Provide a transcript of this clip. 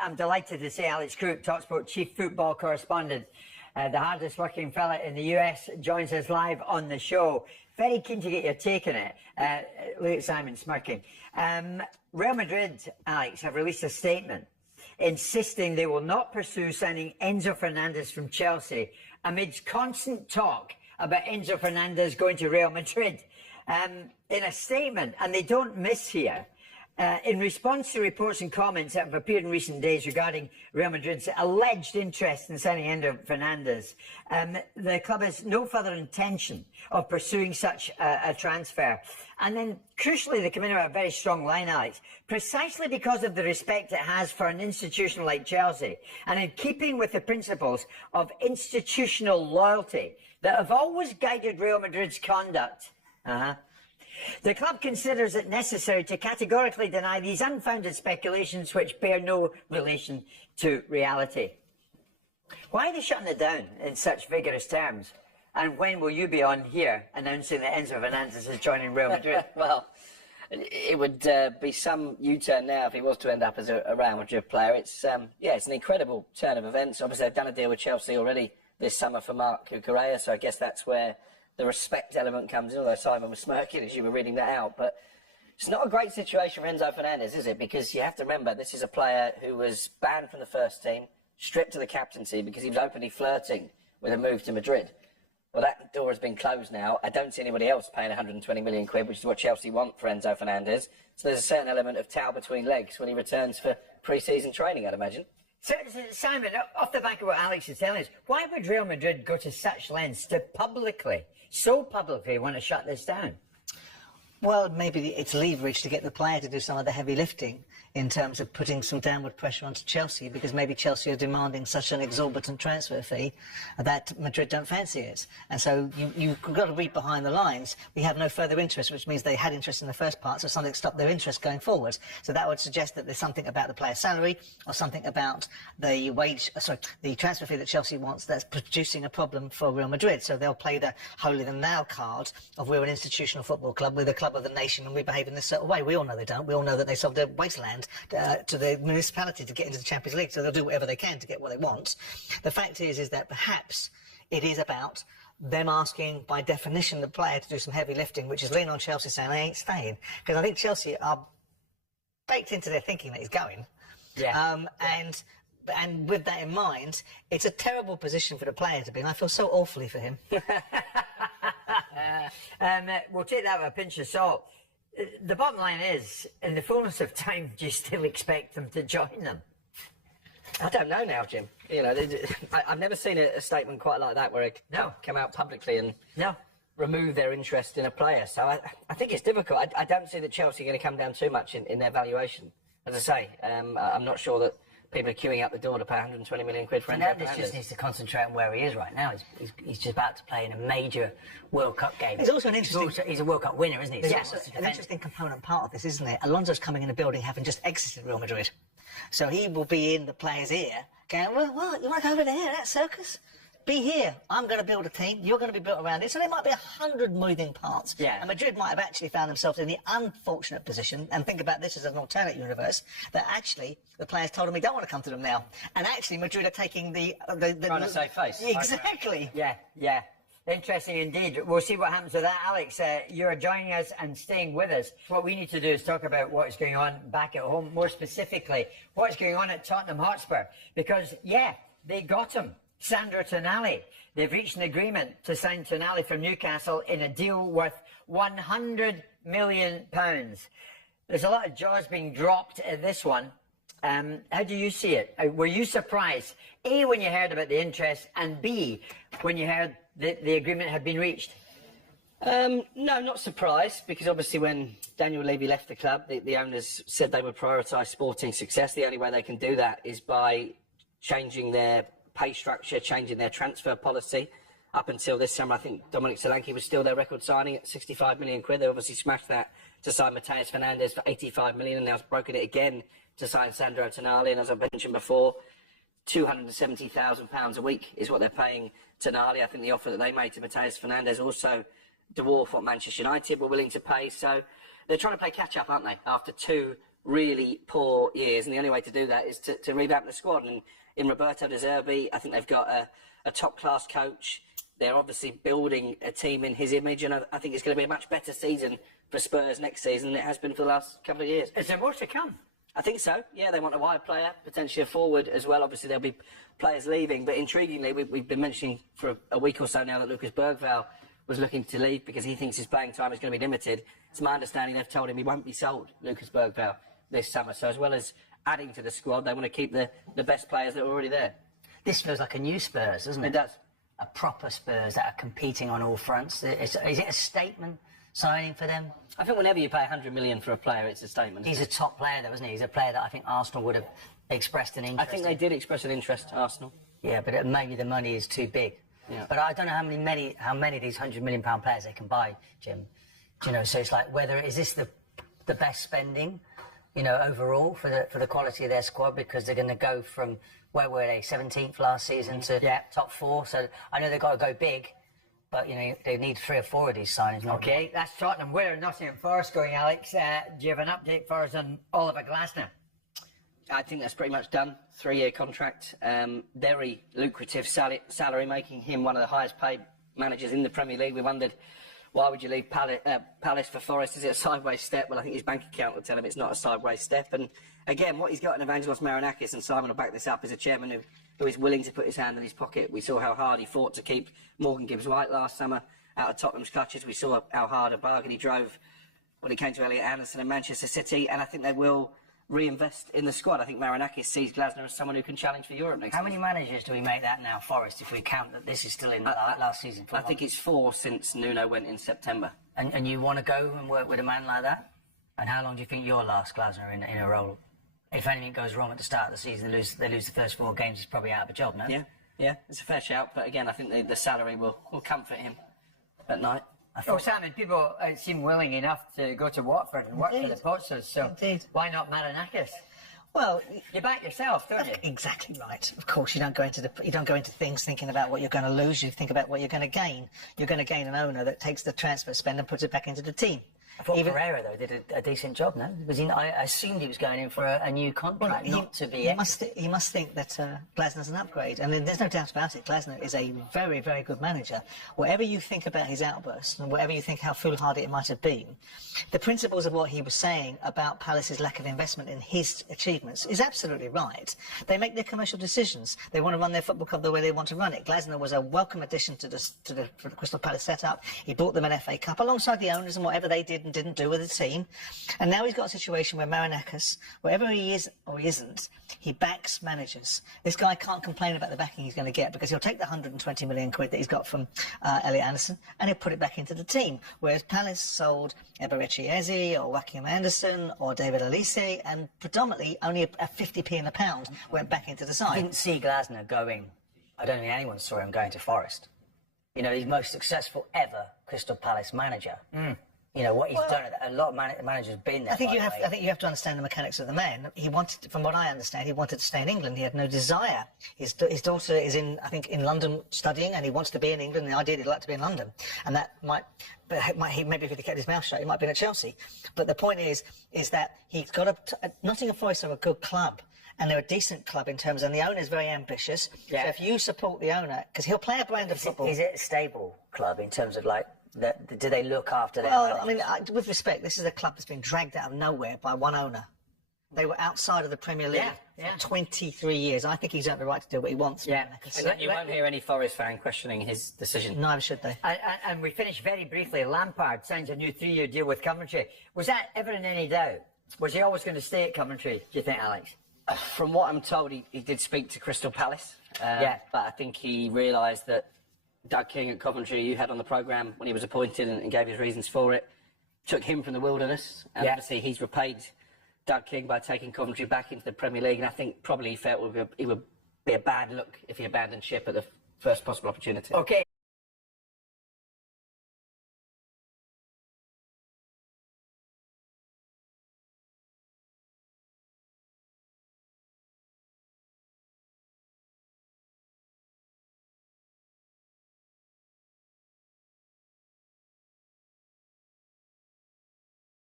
I'm delighted to say Alex Crook, TalkSport Chief Football Correspondent, the hardest working fella in the US, joins us live on the show. Very keen to get your take on it. Look at Simon smirking. Real Madrid, Alex, have released a statement insisting they will not pursue signing Enzo Fernandez from Chelsea amidst constant talk about Enzo Fernandez going to Real Madrid. In a statement, and they don't miss here, in response to reports and comments that have appeared in recent days regarding Real Madrid's alleged interest in signing Enzo Fernandez, the club has no further intention of pursuing such a transfer. And then, crucially, they come in with a very strong line, Alex, precisely because of the respect it has for an institution like Chelsea, and in keeping with the principles of institutional loyalty that have always guided Real Madrid's conduct. The club considers it necessary to categorically deny these unfounded speculations which bear no relation to reality. Why are they shutting it down in such vigorous terms? And when will you be on here announcing that Enzo Fernandez is joining Real Madrid? Well, it would be some U-turn now if he was to end up as a Real Madrid player. It's it's an incredible turn of events. Obviously, they've done a deal with Chelsea already this summer for Marc Cucurella, so I guess that's where the respect element comes in, although Simon was smirking as you were reading that out. But it's not a great situation for Enzo Fernandez, is it? Because you have to remember, this is a player who was banned from the first team, stripped of the captaincy because he was openly flirting with a move to Madrid. Well, that door has been closed now. I don't see anybody else paying 120 million quid, which is what Chelsea want for Enzo Fernandez. So there's a certain element of towel between legs when he returns for pre-season training, I'd imagine. So, Simon, off the back of what Alex is telling us, why would Real Madrid go to such lengths to so publicly want to shut this down? Well, maybe it's leverage to get the player to do some of the heavy lifting in terms of putting some downward pressure onto Chelsea, because maybe Chelsea are demanding such an exorbitant transfer fee that Madrid don't fancy it. And so you've got to read behind the lines. We have no further interest, which means they had interest in the first part, so something stopped their interest going forward. So that would suggest that there's something about the player's salary or something about the the transfer fee that Chelsea wants that's producing a problem for Real Madrid. So they'll play the holier-than-thou card of we're an institutional football club, we're the club of the nation, and we behave in this certain way. We all know they don't. We all know that they sold their wasteland to the municipality to get into the Champions League, so they'll do whatever they can to get what they want. The fact is that perhaps it is about them asking, by definition, the player to do some heavy lifting, which is leaning on Chelsea saying, I ain't staying. Because I think Chelsea are baked into their thinking that he's going. Yeah. And with that in mind, it's a terrible position for the player to be in. I feel so awfully for him. We'll take that with a pinch of salt. The bottom line is, in the fullness of time, do you still expect them to join them? I don't know now, Jim. You know, I've never seen a statement quite like that where it come out publicly and remove their interest in a player. So I think it's difficult. I don't see that Chelsea are going to come down too much in their valuation. As I say, I'm not sure that people are queuing out the door to pay 120 million quid for Enzo Fernandez. Fernandez just needs to concentrate on where he is right now. He's just about to play in a major World Cup game. There's also an interesting... He's a World Cup winner, isn't he? There's also an interesting component part of this, isn't it? Alonso's coming in the building having just exited Real Madrid. So he will be in the player's ear going, well, you want to go over there, that circus? Be here. I'm going to build a team. You're going to be built around it. So there might be 100 moving parts. Yeah. And Madrid might have actually found themselves in the unfortunate position, and think about this as an alternate universe, that actually the players told them we don't want to come to them now. And actually Madrid are taking the trying to save face. Exactly. Yeah. Interesting indeed. We'll see what happens with that. Alex, you're joining us and staying with us. What we need to do is talk about what is going on back at home, more specifically, what's going on at Tottenham Hotspur. Because, they got him. Sandro Tonali. They've reached an agreement to sign Tonali from Newcastle in a deal worth £100 million. There's a lot of jaws being dropped at this one. How do you see it? Were you surprised, A, when you heard about the interest, and B, when you heard the agreement had been reached? No, not surprised, because obviously when Daniel Levy left the club, the owners said they would prioritise sporting success. The only way they can do that is by changing their pay structure, changing their transfer policy. Up until this summer, I think Dominic Solanke was still their record signing at 65 million quid. They obviously smashed that to sign Matheus Fernandez for 85 million, and now it's broken it again to sign Sandro Tonali. And as I mentioned before, £270,000 a week is what they're paying Tonali. I think the offer that they made to Matheus Fernandez also dwarf what Manchester United were willing to pay. So they're trying to play catch up, aren't they? After two really poor years, and the only way to do that is to revamp the squad. And in Roberto De Zerbi, I think they've got a top-class coach. They're obviously building a team in his image, and I think it's going to be a much better season for Spurs next season than it has been for the last couple of years. Is there more to come? I think so. Yeah, they want a wide player, potentially a forward as well. Obviously, there'll be players leaving, but intriguingly, we've been mentioning for a week or so now that Lucas Bergvall was looking to leave because he thinks his playing time is going to be limited. It's my understanding they've told him he won't be sold, Lucas Bergvall, this summer. So as well as adding to the squad, they want to keep the best players that are already there. This feels like a new Spurs, doesn't it? It does. A proper Spurs that are competing on all fronts. Is it a statement signing for them? I think whenever you pay 100 million for a player, it's a statement. He's a top player, though, isn't he? He's a player that I think Arsenal would have expressed an interest I think they did express an interest, Arsenal. Yeah, but maybe the money is too big. Yeah. But I don't know how many of these £100 million players they can buy, Jim. Do you know? So it's like, is this the best spending, overall for the quality of their squad, because they're going to go from where were they, 17th last season to top 4. So I know they've got to go big, but they need 3 or 4 of these signings. Okay, that's Tottenham. Where are Nottingham Forest going, Alex? Do you have an update for us on Oliver Glasner? I think that's pretty much done. 3-year contract, very lucrative salary, making him one of the highest paid managers in the Premier League. We wondered, why would you leave Palace for Forest? Is it a sideways step? Well, I think his bank account will tell him it's not a sideways step. And again, what he's got in Evangelos Marinakis, and Simon will back this up, is a chairman who is willing to put his hand in his pocket. We saw how hard he fought to keep Morgan Gibbs-White last summer out of Tottenham's clutches. We saw how hard a bargain he drove when it came to Elliot Anderson and Manchester City, and I think they will reinvest in the squad. I think Marinakis sees Glasner as someone who can challenge for Europe next season. How many managers do we make that now, Forest, if we count that this is still in last season? I think it's 4 since Nuno went in September. And you want to go and work with a man like that? And how long do you think you'll last, Glasner, in a role? If anything goes wrong at the start of the season, they lose the first 4 games, he's probably out of a job, no? Yeah, it's a fair shout. But again, I think the salary will comfort him at night. Simon, people seem willing enough to go to Watford and work for the Potters, so why not Marinakis? Well, you back yourself, don't you? Exactly right. Of course, you don't go into things thinking about what you're going to lose. You think about what you're going to gain. You're going to gain an owner that takes the transfer spend and puts it back into the team. I thought Pereira, though, did a decent job, no? Because I assumed he was going in for a new contract, He must think that Glasner's an upgrade. And there's no doubt about it. Glasner is a very, very good manager. Whatever you think about his outburst and whatever you think how foolhardy it might have been, the principles of what he was saying about Palace's lack of investment in his achievements is absolutely right. They make their commercial decisions. They want to run their football club the way they want to run it. Glasner was a welcome addition to the Crystal Palace setup. He brought them an FA Cup alongside the owners and whatever they did and didn't do with the team. And now he's got a situation where Marinakis, wherever he is or he isn't, he backs managers. This guy can't complain about the backing he's going to get, because he'll take the 120 million quid that he's got from Elliot Anderson and he'll put it back into the team. Whereas Palace sold Eberechi Eze or Joachim Anderson or David Elise, and predominantly only a 50p in a pound went back into the side. I didn't see Glasner going. I don't think anyone saw him going to Forest. He's most successful ever Crystal Palace manager. What he's done. A lot of managers have been there. I think you have to understand the mechanics of the man. He wanted, from what I understand, he wanted to stay in England. He had no desire. His daughter is in London studying, and he wants to be in England. And the idea he'd like to be in London, and that maybe if he'd kept his mouth shut, he might have been at Chelsea. But the point is that he's got Nottingham Forest are a good club. And they're a decent club in terms, and the owner's very ambitious. Yeah. So if you support the owner, because he'll play a brand of football. Is it a stable club in terms of do they look after their Well, managers? I mean, with respect, this is a club that's been dragged out of nowhere by one owner. They were outside of the Premier League for 23 years. I think he's earned the right to do what he wants. Yeah, and you won't hear any Forest fan questioning his decision. Neither should they. And we finished very briefly. Lampard signs a new 3-year deal with Coventry. Was that ever in any doubt? Was he always going to stay at Coventry, do you think, Alex? From what I'm told, he did speak to Crystal Palace. But I think he realised that Doug King at Coventry, you had on the programme when he was appointed and gave his reasons for it, took him from the wilderness. And obviously he's repaid Doug King by taking Coventry back into the Premier League. And I think probably he felt it would be a bad look if he abandoned ship at the first possible opportunity. Okay.